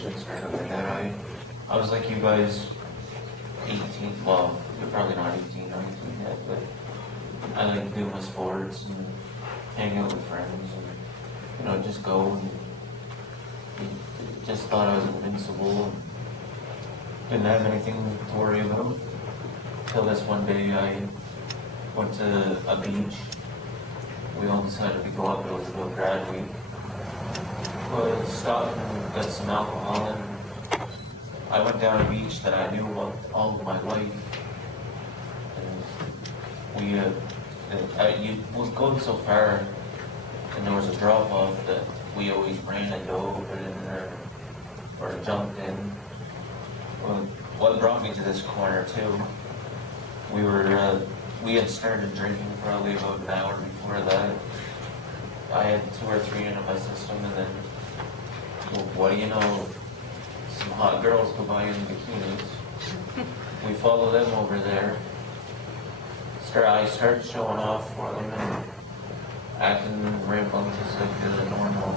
should start out like that. I was like you guys, 18, well, you're probably not 18, 19 yet, but I like doing my sports and hang out with friends and, you know, just go and just thought I was invincible and didn't have anything to worry about. Till this one day I went to a beach. We all decided to go up, it was about grad week. Well, stopped and got some alcohol and I went down a beach that I knew all of my life. And you was going so far and there was a drop off that we always ran and dove in or jumped in. Well, what brought me to this corner too, we had started drinking probably about an hour before that. I had 2 or 3 into my system and then, well, what do you know, some hot girls go by in bikinis. We follow them over there. I start showing off for them and acting rambunctious like the normal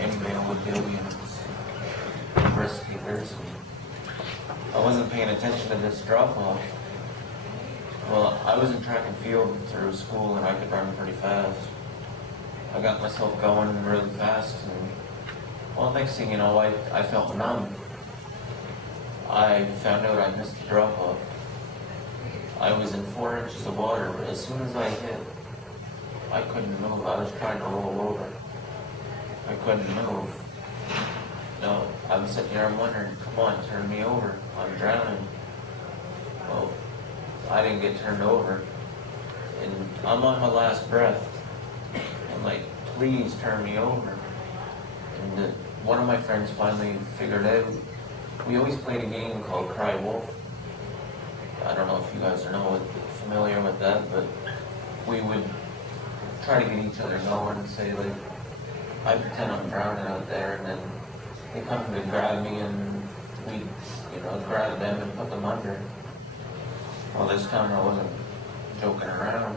any male would do, you know, just risk takers. I wasn't paying attention to this drop off. Well, I was in track and field through school and I could run pretty fast. I got myself going really fast and, well, next thing you know, I felt numb. I found out I missed the drop off. I was in 4 inches of water, but as soon as I hit, I couldn't move. I was trying to roll over. I couldn't move. No, I'm sitting here, I'm wondering, come on, turn me over. I'm drowning. Well, I didn't get turned over. And I'm on my last breath. I'm like, please turn me over. And one of my friends finally figured out, we always played a game called Cry Wolf. I don't know if you guys are familiar with that, but we would try to get each other going and say, like, I pretend I'm drowning out there, and then they come to grab me, and we, you know, grab them and put them under. Well, this time I wasn't joking around,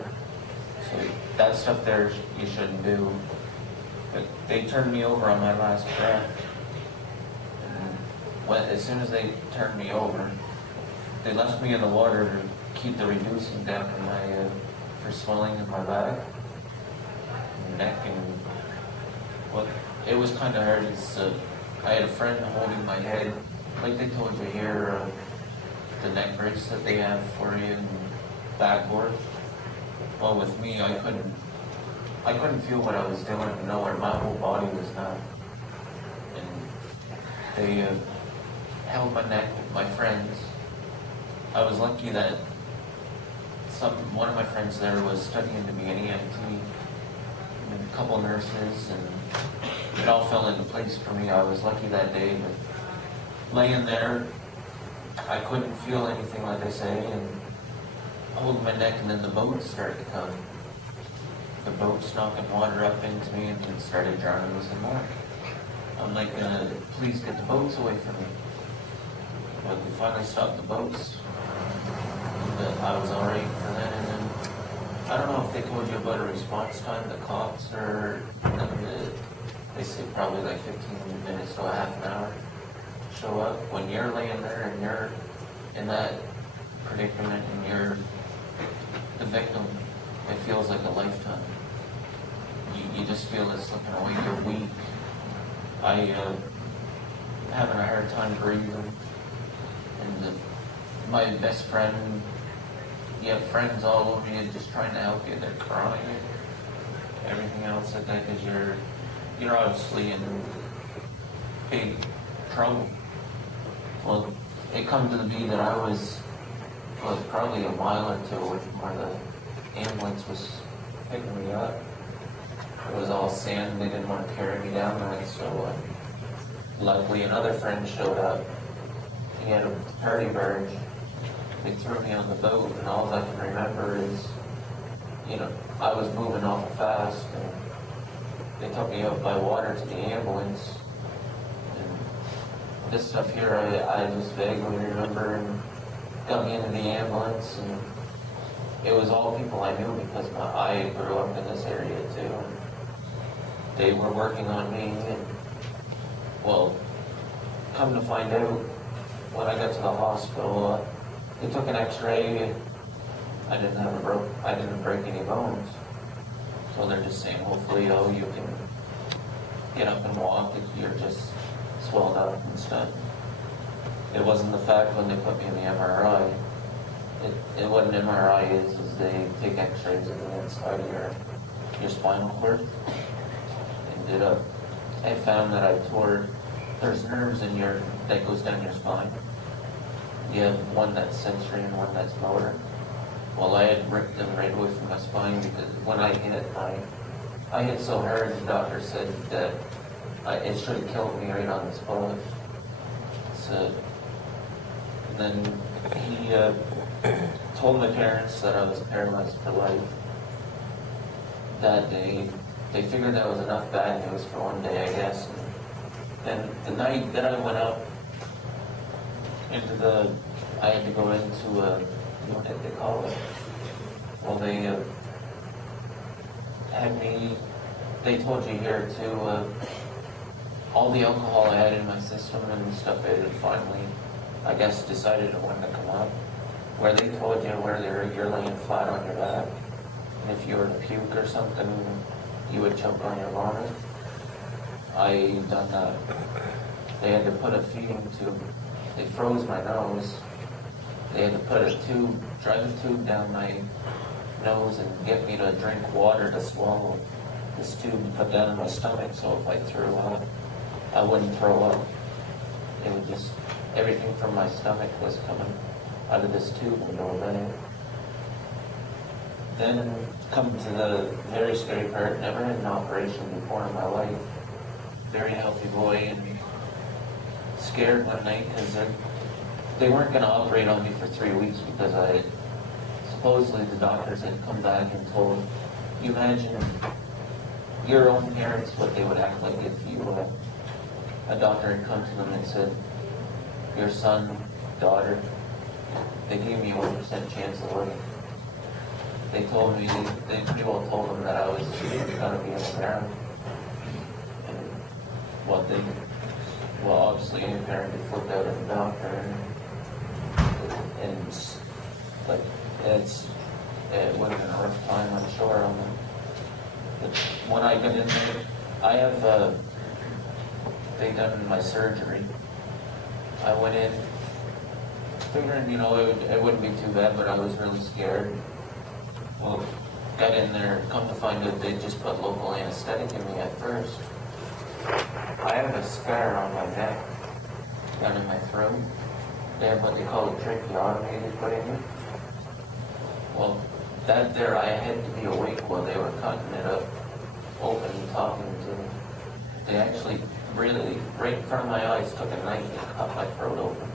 so that stuff there you shouldn't do. But they turned me over on my last breath, and as soon as they turned me over, they left me in the water to keep the reducing down in my, for swelling in my back, and neck, and well, it was kind of hard. I had a friend holding my head, like they told you here, the neck brace that they have for you and backboard. Well, with me, I couldn't feel what I was doing, nowhere. My whole body was numb, and they held my neck with my friends. I was lucky that one of my friends there was studying to be an EMT, and a couple nurses, and it all fell into place for me. I was lucky that day, but laying there, I couldn't feel anything, like I say, and holding my neck, and then the boats started to come. The boats knocking water up into me and then started drowning me some more. I'm like, please get the boats away from me. But we finally stopped the boats. And I was alright for that, and then I don't know if they told you about a response time. The cops are, they say probably like 15 minutes to a half an hour show up. When you're laying there and you're in that predicament and you're the victim, it feels like a lifetime. You just feel it's slipping away. You're weak. Having a hard time breathing. And my best friend, you have friends all over you just trying to help you. They're crying. Everything else like that, because you're obviously in big trouble. Well, it come to be that I was probably a mile or two away from where the ambulance was picking me up. It was all sand. They didn't want to carry me down there, so luckily another friend showed up. He had a party barge. They threw me on the boat, and all I can remember is, you know, I was moving awful fast, and they took me out by water to the ambulance. And this stuff here, I just vaguely remember, and got me into the ambulance, and it was all people I knew because I grew up in this area too. And they were working on me, and Well, come to find out, when I got to the hospital, they took an X-ray. I didn't break any bones. So they're just saying, hopefully, oh, you can get up and walk if you're just swelled up and stuff. It wasn't the fact when they put me in the MRI. What an MRI is they take X-rays of the inside of your spinal cord. And I found that there's nerves that goes down your spine. You have one that's sensory and one that's motor. Well, I had ripped them right away from my spine because when I hit so hard, the doctor said that it should have killed me right on the spot. So, and then he told my parents that I was paralyzed for life. That day, they figured that was enough bad news for one day, I guess. And then the night that I went up I had to go into what did they call it? Well, they told you here too, all the alcohol I had in my system and stuff, it had finally, I guess, decided it wanted to come up. Where they told you you're laying flat on your back, and if you were to puke or something, you would choke on your vomit. I done that. They had to put a feeding tube. They froze my nose. They had to put drive a tube down my nose and get me to drink water to swallow this tube and put that in my stomach, so if I threw up, I wouldn't throw up. It would just, everything from my stomach was coming out of this tube and going in. Then come to the very scary part, never had an operation before in my life. Very healthy boy, and scared one night because they weren't going to operate on me for 3 weeks because supposedly the doctors had come back and told, you imagine your own parents, what they would act like if a doctor had come to them and said, your son, daughter, they gave me a 1% chance of living. They told me, they pretty well told them that I was going to be in the ground. And obviously any parent would flip out at the doctor, and it would have been a rough time, I'm sure, on them. But when I got in there, they done my surgery. I went in, figuring, it wouldn't be too bad, but I was really scared. Well, got in there, come to find out they just put local anesthetic in me at first. I have a scar on my neck, down in my throat. They have what they call a tracheotomy they put in me. Well, that there, I had to be awake while they were cutting it up, open and talking to me. They actually really, right in front of my eyes, took a knife and cut my throat open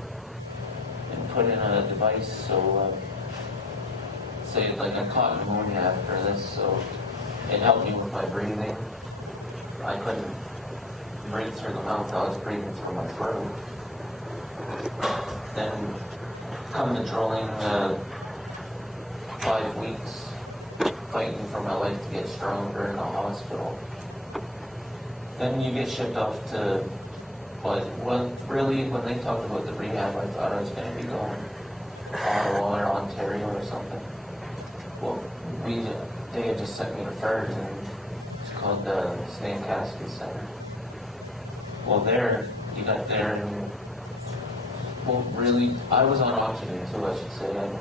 and put in a device say like I caught pneumonia after this, so it helped me with my breathing. I couldn't breathe through the mouth, I was breathing through my throat. Then come to drilling, 5 weeks fighting for my life to get stronger in the hospital. Then you get shipped off to, really, when they talked about the rehab, I thought I was going to be going Ottawa or Ontario or something. Well, they had just sent me to FERS, and it's called the Snake Casket Center. Well, you got there, and really, I was on oxygen too, I should say. And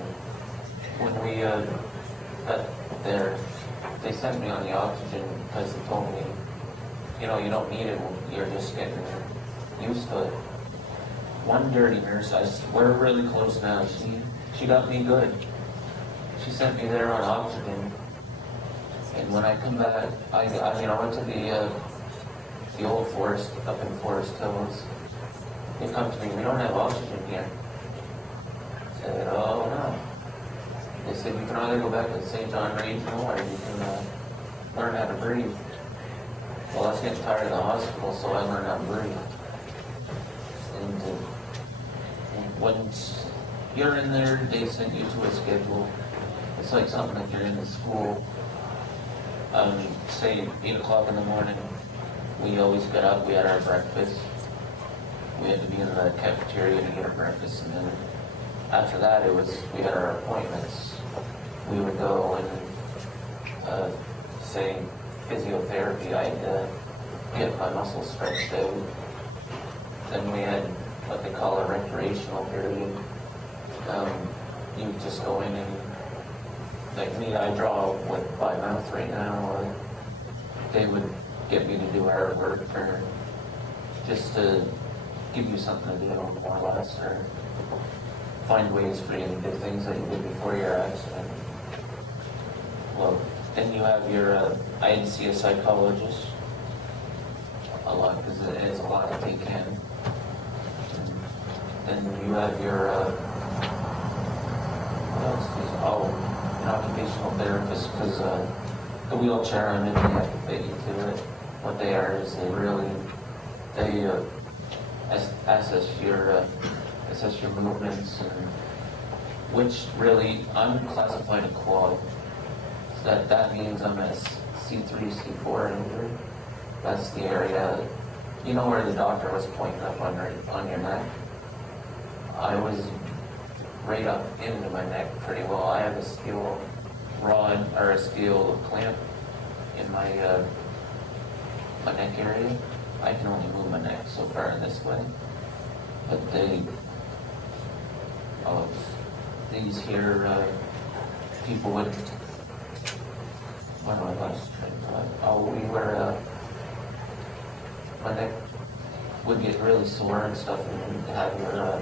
when we got there, they sent me on the oxygen because they told me, you don't need it, you're just getting used to it. One dirty nurse, we're really close now, she got me good. She sent me there on oxygen, and when I come back, I went to the old forest up in Forest Hills. They come to me, we don't have oxygen here. I said, oh no. They said, you can either go back to St. John Regional or you can learn how to breathe. Well, I was getting tired of the hospital, so I learned how to breathe. And once you're in there, they send you to a schedule. It's like something like you're in the school. Say 8 o'clock in the morning, we always get up, we had our breakfast. we had to be in the cafeteria to get our breakfast, and then after that, we had our appointments. We would go and, say, physiotherapy, I had to get my muscles stretched out. Then we had what they call a recreational period. You just go in and, like me, I draw by mouth right now. They would get me to do artwork or just to give you something to do, more or less, or find ways for you to do things that you did before your accident. Well, then you have your, I had to see a psychologist a lot, because it's a lot to take in. Then you have your, what else is, an occupational therapist, because the wheelchair I'm in, they have to fit you to it. What they are is they assess your movements, and which really, I'm classified a quad. So that means I'm a C3, C4 injury. That's the area, you know where the doctor was pointing up on your neck? I was right up into my neck pretty well. I have a steel rod, or a steel clamp in my neck area. I can only move my neck so far in this way. But these here people would, what do I last train thought? My neck would get really sore and stuff, and you'd have your,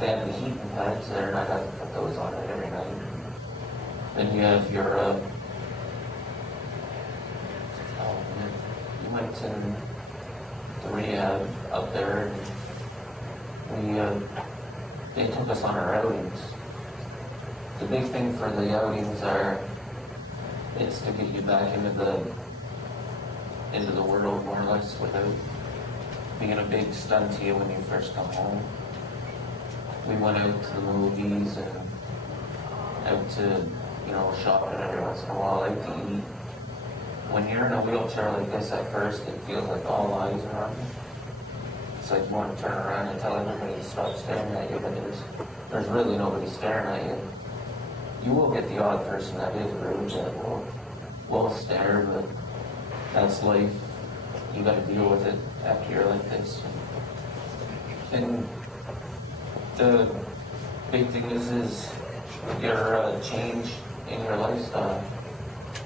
they have the heating pads there, and I'd have to put those on it every night. Then you have your, you went to the rehab up there, and they took us on our outings. The big thing for the outings it's to get you back into the world, more or less, without being a big stunt to you when you first come home. We went out to the movies and out to, shopping every once in a while, out to eat. When you're in a wheelchair like this at first, it feels like all eyes are on you. It's like you want to turn around and tell everybody to stop staring at you, but there's really nobody staring at you. You will get the odd person that is rude that will stare, but that's life. You got to deal with it after you're like this. And the big thing is your change in your lifestyle,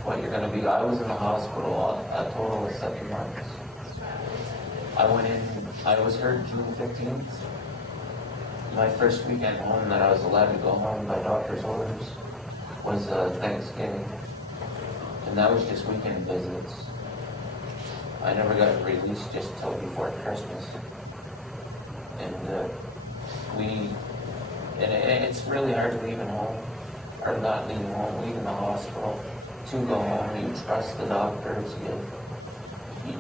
what you're going to be. I was in the hospital a total of 7 months. I was hurt June 15th. My first weekend home that I was allowed to go home by doctor's orders was Thanksgiving. And that was just weekend visits. I never got released just till before Christmas. And it's really hard leaving home, or not leaving home, leaving the hospital to go home. You trust the doctors.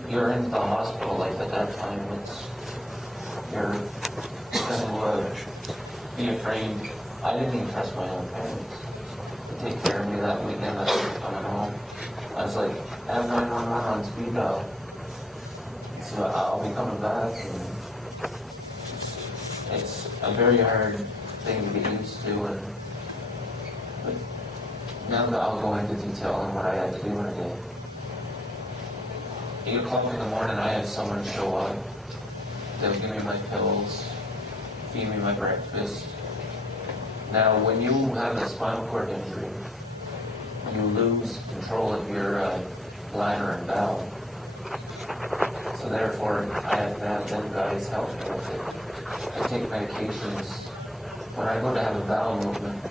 You're into the hospital life at that time. You're going to be afraid. I didn't even trust my own parents to take care of me that weekend that I was coming home. I was like, have 911 on speed dial. So I'll be coming back, and it's a very hard thing to get used to. But now that I'll go into detail on what I had to do in a day. 8 o'clock in the morning, I had someone show up. They'll give me my pills, feed me my breakfast. Now, when you have a spinal cord injury, you lose control of your bladder and bowel. So therefore, I have to have them guys help me with it. I take medications. When I go to have a bowel movement,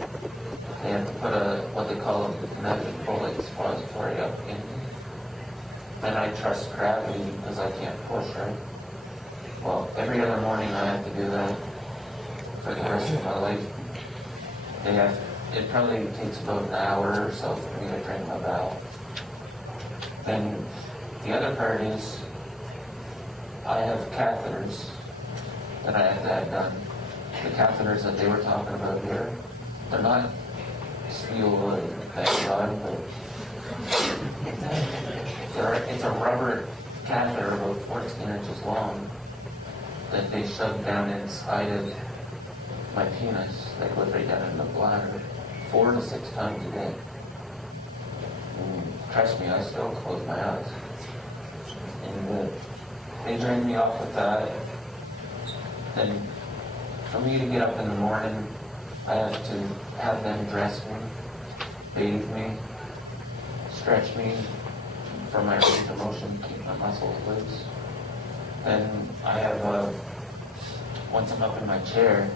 they have to put what they call a pneumatic bullet suppository up in. And I trust gravity because I can't push, right? Well, every other morning I have to do that for the rest of my life. It probably takes about an hour or so for me to drain my bowel. Then the other part is I have catheters that I have to have done. The catheters that they were talking about here, they're not steel thank God, but it's a rubber catheter about 14 inches long. that they shoved down inside of my penis, like was right down in the bladder, 4 to 6 times a day. And trust me, I still close my eyes. And they drained me off with that. Then for me to get up in the morning, I have to have them dress me, bathe me, stretch me for my range of motion, keep my muscles loose. Then I have, once I'm up in my chair,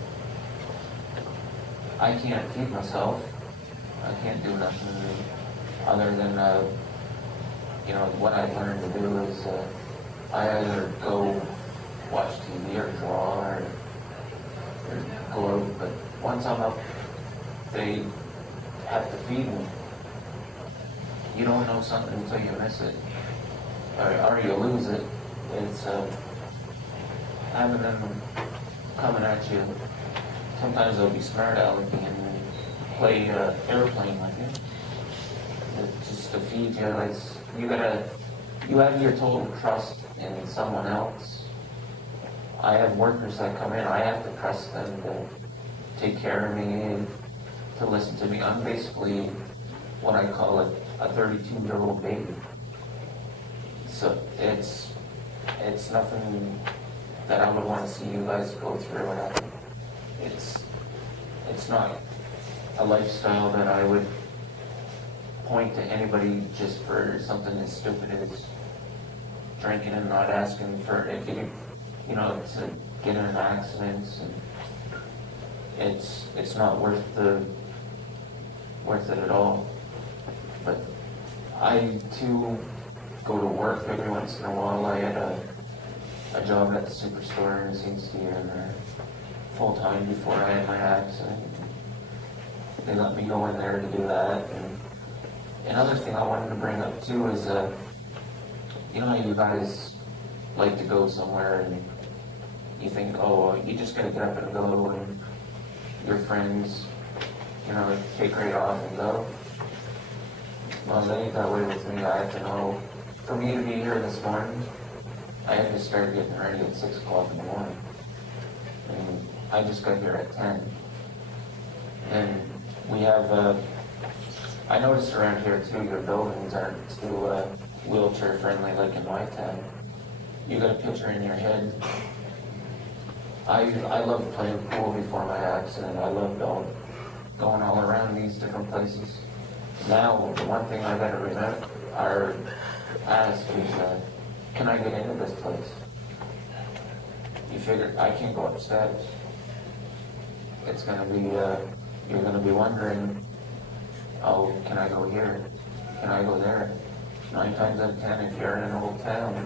I can't feed myself. I can't do nothing other than, what I've learned to do is I either go watch TV or draw or go out. But once I'm up, they have to feed me. You don't know something until you miss it, or you lose it. It's having them coming at you. Sometimes they'll be smart alecky and play airplane with you. It's just to feed you. It's, you have your total trust in someone else. I have workers that come in. I have to trust them to take care of me, to listen to me. I'm basically what I call a 32-year-old baby. So it's nothing that I would want to see you guys go through. It's not a lifestyle that I would point to anybody just for something as stupid as drinking and not asking for if you to get in accidents, and it's not worth it at all. But I too go to work every once in a while. I had a job at the superstore in St. Stephen full time before I had my accident. They let me go in there to do that. And another thing I wanted to bring up too is, how you guys like to go somewhere and you think, oh, you just gotta get up and go, and your friends, take right off and go. Well, it ain't that way with me. I have to know, for me to be here this morning, I had to start getting ready at 6 o'clock in the morning. And I just got here at 10. And we have, I noticed around here too, your buildings aren't too wheelchair friendly like in my town. You got a picture in your head. I loved playing pool before my accident. I loved going all around these different places. Now, the one thing I gotta remember or ask is, can I get into this place? You figure I can't go upstairs. It's gonna be, you're gonna be wondering, oh, can I go here? Can I go there? 9 times out of 10, if you're in an old town,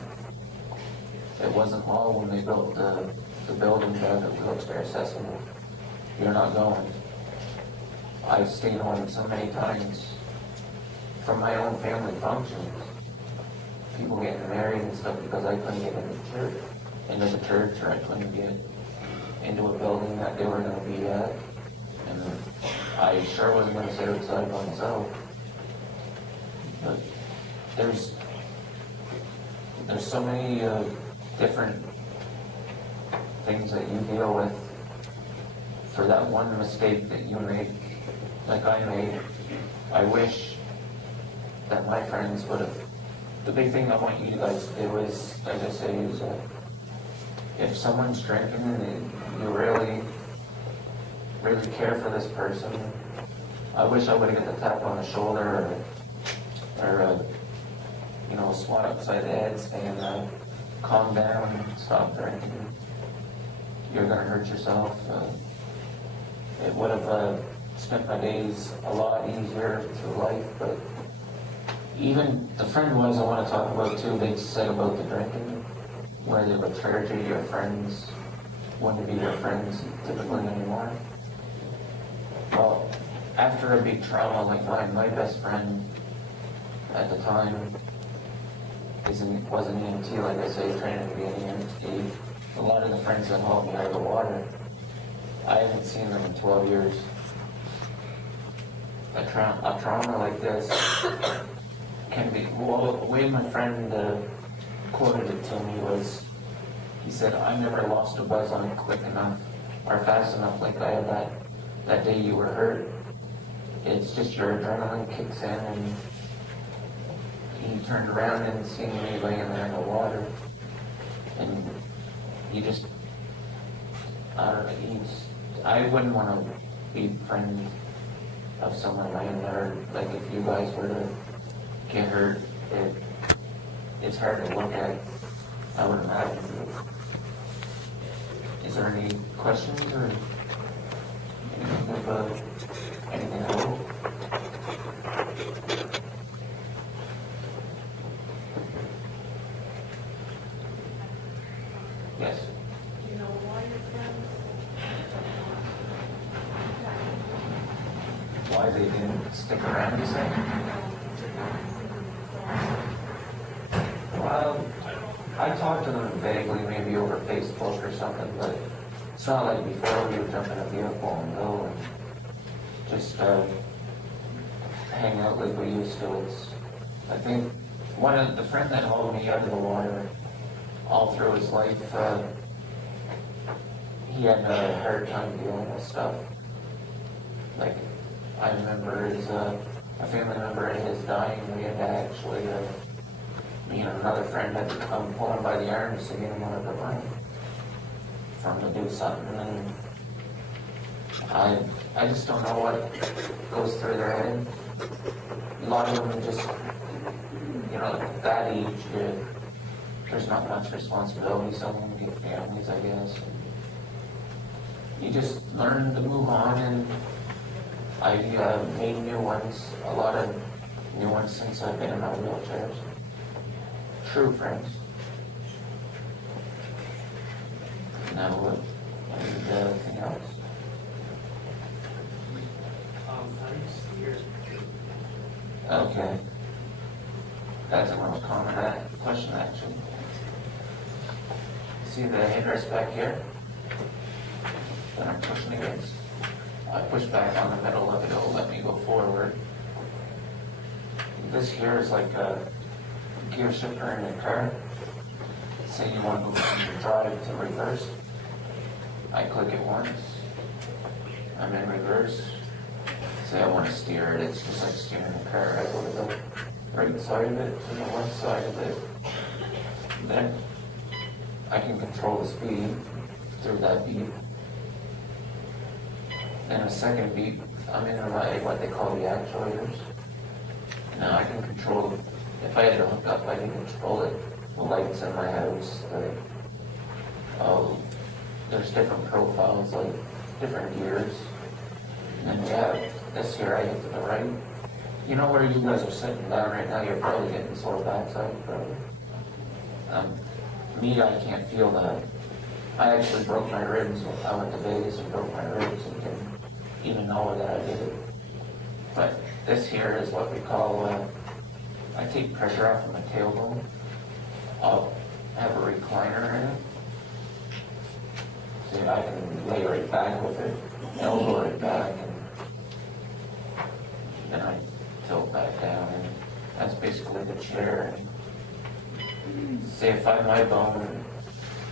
it wasn't law when they built the building there that wheelchair accessible. You're not going. I've stayed home so many times from my own family functions. People getting married and stuff because I couldn't get into the church, or I couldn't get into a building that they were going to be at. And I sure wasn't going to sit outside by myself. But there's so many different things that you deal with for that one mistake that you make, like I made. I wish that my friends would have. The big thing I want you guys to do is, like I say, is if someone's drinking and you really, really care for this person, I wish I would have got the tap on the shoulder or a swat upside the head saying, calm down, stop drinking, you're going to hurt yourself. It would have spent my days a lot easier through life. But even the friend-wise I want to talk about too, they said about the drinking, where they would charge you, your friends wouldn't be your friends typically anymore. Well, after a big trauma like mine, my best friend at the time was an EMT, like I say, training to be an EMT. A lot of the friends that helped me out of the water, I haven't seen them in 12 years. A trauma like this can be, well, the way my friend quoted it to me was, he said, I never lost a buzz on it quick enough or fast enough like I had that day you were hurt. It's just your adrenaline kicks in, and he turned around and seen me laying there in the water, and he just, I don't know, I wouldn't want to be friends of someone laying there. Like, if you guys were to get hurt, it's hard to look at, I would imagine. Is there any questions or anything else? Yes. Do you know why you're friends? Why they didn't stick around, you say? Well, I talked to them vaguely, maybe over Facebook or something, but it's not like before we would jump in a vehicle and go and just hang out like we used to. I think the friend that hauled me out of the water all through his life, he had a hard time dealing with stuff. Like, I remember a family member of his dying, we had to actually, me and another friend had to come pull him by the arms to get him out of the room for him to do something, and I just don't know what goes through their head. A lot of them just, at that age, there's not much responsibility, some of them get families, I guess. You just learn to move on, and I've made new ones, a lot of new ones since I've been in my wheelchairs. True friends. Now, anything else? How do you see yours? Okay. That's the most common question, actually. See the headrest back here that I'm pushing against? I push back on the middle of it, it'll let me go forward. This here is like a gear shifter in a car. Say you want to go from drive to reverse. I click it once. I'm in reverse. Say I want to steer it, it's just like steering a car. I go to the right side of it, to the left side of it. Then I can control the speed through that beat. Then a second beat, I'm in what they call the actuators. Now I can control, if I had to hook up, I can control it. The lights in my house, there's different profiles, like different gears. And then this here I hit to the right. You know where you guys are sitting down right now, you're probably getting sore backside, probably. Me, I can't feel that. I actually broke my ribs. I went to Vegas and broke my ribs and didn't even know that I did it. But this here is what we call, I take pressure off of my tailbone. I'll have a recliner in it. So I can lay right back with it, elbow right back, and then I tilt back down, and that's basically the chair. Say if my bone,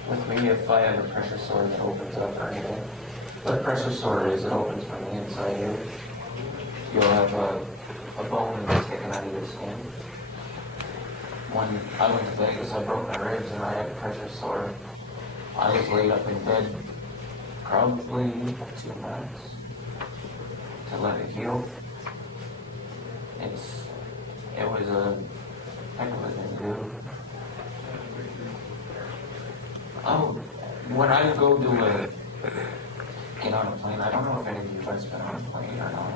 with me, if I have a pressure sore that opens up or anything, what a pressure sore is, it opens from the inside here. You'll have a bone that's sticking out of your skin. When I went to Vegas, I broke my ribs and I had a pressure sore. I was laid up in bed probably 2 months to let it heal. It was a heck of a thing to do. When I go to get on a plane, I don't know if any of you guys been on a plane or not.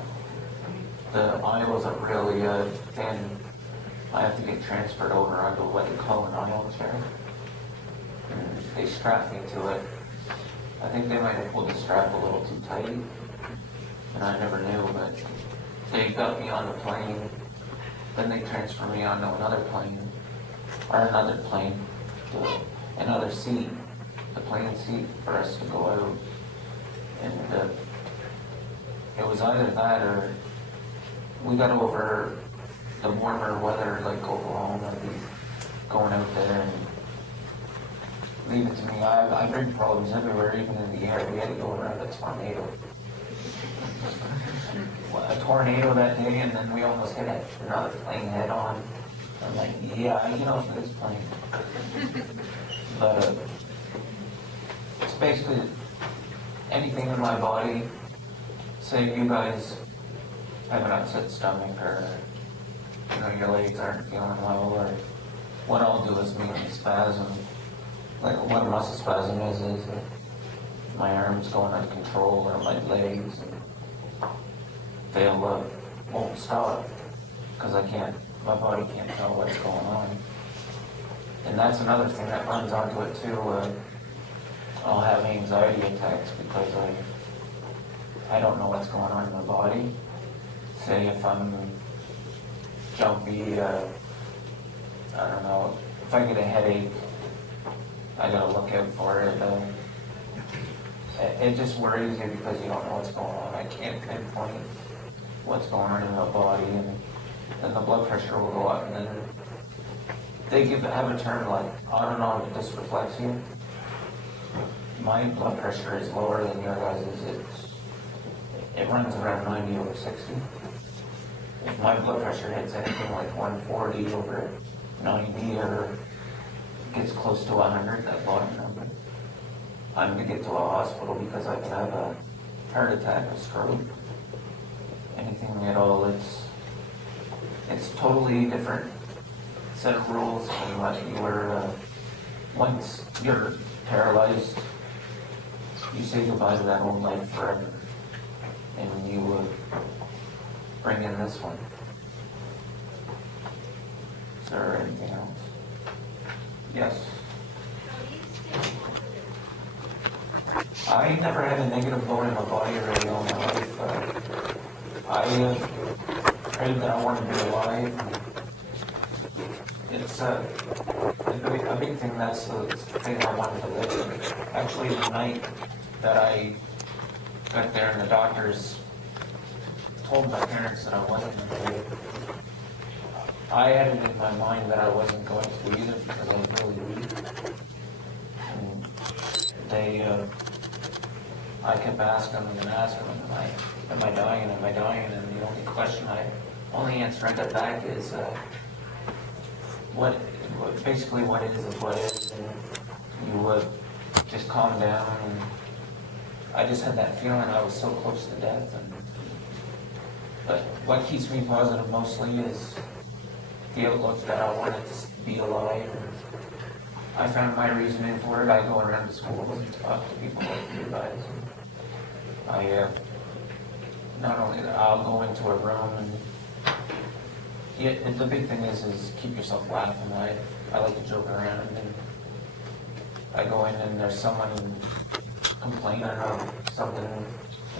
The aisles are really thin. I have to get transferred over onto what they call an aisle chair. And they strap me to it. I think they might have pulled the strap a little too tight, and I never knew, but they got me on the plane. Then they transferred me onto another plane, another seat, the plane seat for us to go out. And it was either that or we got over the warmer weather, like Oklahoma, going out there and leave it to me. I bring problems everywhere, even in the air. We had to go around a tornado. A tornado that day, and then we almost hit another plane head on. I'm like, yeah, for this plane. But it's basically anything in my body. Say you guys have an upset stomach, or your legs aren't feeling well, or what I'll do is make a spasm. Like what a muscle spasm is my arms going out of control, or my legs, and they'll won't stop because my body can't tell what's going on. And that's another thing that runs onto it too. I'll have anxiety attacks because I don't know what's going on in my body. Say if I'm jumpy, I don't know, if I get a headache, I gotta look out for it. It just worries you because you don't know what's going on. I can't pinpoint what's going on in my body, and then the blood pressure will go up, and then they have a term like, I don't know if this reflects you. My blood pressure is lower than your guys's. It runs around 90 over 60. If my blood pressure hits anything like 140 over 90 or gets close to 100, that bottom number, I'm going to get to a hospital because I could have a heart attack, a stroke, anything at all. It's totally different set of rules than what you were. Once you're paralyzed, you say goodbye to that old life forever, and you bring in this one. Is there anything else? Yes. I never had a negative bone in my body really all my life. I prayed that I wanted to be alive. It's a big thing. That's the thing I wanted to live. Actually, the night that I got there and the doctors told my parents that I wasn't going to live, I had it in my mind that I wasn't going to either because I was really weak. And I kept asking them, am I dying? Am I dying? And the only answer I got back is, what it is what it is, and you would just calm down. And I just had that feeling I was so close to death. But what keeps me positive mostly is the outlook that I wanted to be alive. And I found my reasoning for it. I go around to schools and talk to people like you guys. And not only that, I'll go into a room and the big thing is keep yourself laughing. I like to joke around, and I go in and there's someone complaining of something,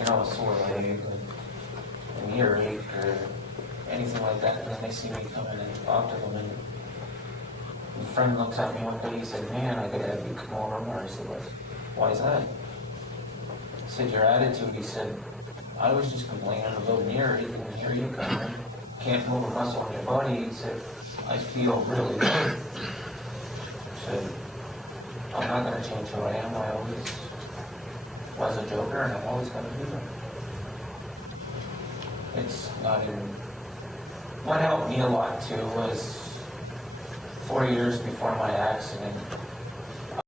a sore leg, an earache, or anything like that, and then they see me come in and talk to them, and my friend looks at me one day, he said, man, I gotta have you come over more. I said, why is that? He said, your attitude. He said, I was just complaining about an earache, and here you come in, can't move a muscle in your body. He said, I feel really good. He said, I'm not gonna change who I am. I always was a joker, and I'm always gonna be there. It's not even... What helped me a lot too was 4 years before my accident,